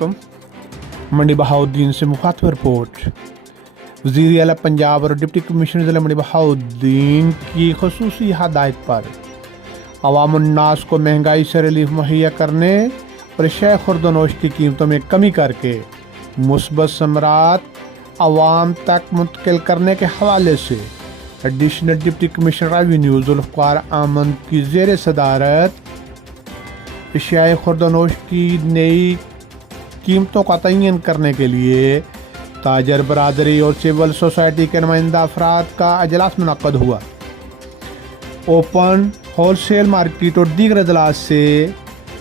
मंडी बहाउद्दीन से मुखातब रिपोर्ट। वज़ीर आला पंजाब और डिप्टी कमिश्नर ज़िला मंडी बहाउद्दीन की खसूसी हदायत पर अवामुन्नास को महंगाई से रिलीफ मुहैया करने और शय खुर्दनोश की कीमतों में कमी करके मुस्बत समरात अवाम तक मुंतकिल करने के हवाले से additional deputy commissioner revenue Zulfiqar Ahmad की ज़ेर सदारत अशियाए खुर्दनोश की नई कीमतों का तयन करने के लिए ताजर बरादरी और सिविल सोसाइटी के नुमाइंदा अफराद का अजलास मुनक्कद हुआ। ओपन होलसेल मार्केट और दीगर अजलास से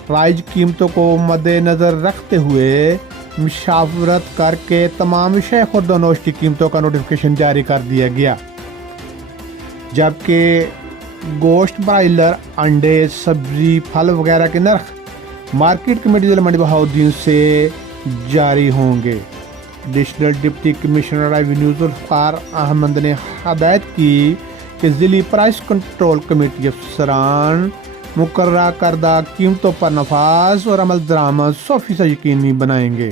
राइज कीमतों को मद्देनज़र रखते हुए मुशावरत करके तमाम शय खुर्दनोश की कीमतों का नोटिफिकेशन जारी कर दिया गया, जबकि गोश्त, ब्रायलर, अंडे, सब्जी, फल वगैरह के नर्ख मार्केट कमेटी ज़िला मंडी बहाउद्दीन से जारी होंगे। Additional deputy commissioner revenue Zulfiqar Ahmad ने हदायत की कि ज़िली प्राइस कंट्रोल कमेटी अफसरान मुकर्ररा करदा कीमतों पर नफाज और अमल दरामद 100% यकीनी बनाएंगे।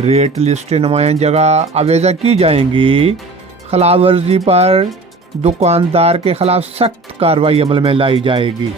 रेट लिस्टें नुमायां जगह आवेजा की जाएंगी। खिलाफ वर्जी पर दुकानदार के खिलाफ सख्त कार्रवाई अमल में लाई जाएगी।